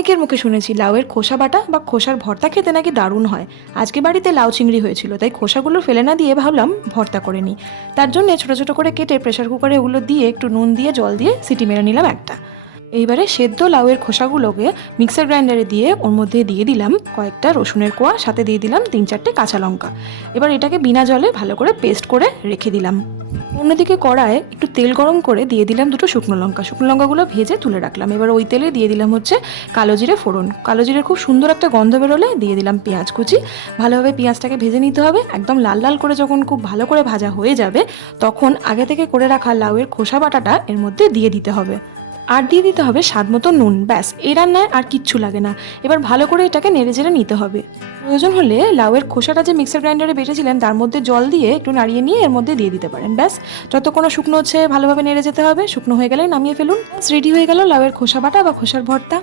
অনেকের মুখে শুনেছি লাউয়ের খোসা বাটা বা খোসার ভর্তা খেতে নাকি দারুণ হয়। আজকে বাড়িতে লাউ চিংড়ি হয়েছিল, তাই খোসাগুলো ফেলে না দিয়ে ভাবলাম ভর্তা করে নিই। তার জন্য ছোটো ছোটো করে কেটে প্রেশার কুকারে ওগুলো দিয়ে একটু নুন দিয়ে জল দিয়ে সিটি মেরে নিলাম একটা। এইবারে সেদ্ধ লাউয়ের খোসাগুলোকে মিক্সার গ্রাইন্ডারে দিয়ে ওর মধ্যে দিয়ে দিলাম কয়েকটা রসুনের কোয়া, সাথে দিয়ে দিলাম 3-4টে কাঁচা লঙ্কা। এবার এটাকে বিনা জলে ভালো করে পেস্ট করে রেখে দিলাম। অন্যদিকে কড়ায় একটু তেল গরম করে দিয়ে দিলাম 2টো শুকনো লঙ্কা। শুকনো লঙ্কাগুলো ভেজে তুলে রাখলাম। এবার ওই তেলে দিয়ে দিলাম হচ্ছে কালো জিরে ফোড়ন। কালো জিরের খুব সুন্দর একটা গন্ধ বেরোলে দিয়ে দিলাম পেঁয়াজ কুচি। ভালোভাবে পেঁয়াজটাকে ভেজে নিতে হবে। একদম লাল লাল করে যখন খুব ভালো করে ভাজা হয়ে যাবে, তখন আগে থেকে করে রাখা লাউয়ের খোসা বাটাটা এর মধ্যে দিয়ে দিতে হবে। আর দিয়ে দিতে হবে স্বাদ মতো নুন। ব্যাস, এই রান্নায় আর কিচ্ছু লাগে না। এবার ভালো করে এটাকে নেড়ে চেড়ে নিতে হবে। প্রয়োজন হলে লাউয়ের খোসাটা যে মিক্সার গ্রাইন্ডারে বেটেছিলেন তার মধ্যে জল দিয়ে একটু নাড়িয়ে নিয়ে এর মধ্যে দিয়ে দিতে পারেন। ব্যাস, যতক্ষণ শুকনো হচ্ছে ভালোভাবে নেড়ে যেতে হবে। শুকনো হয়ে গেলে নামিয়ে ফেলুন। রেডি হয়ে গেল লাউয়ের খোসা বাটা বা খোসার ভর্তা।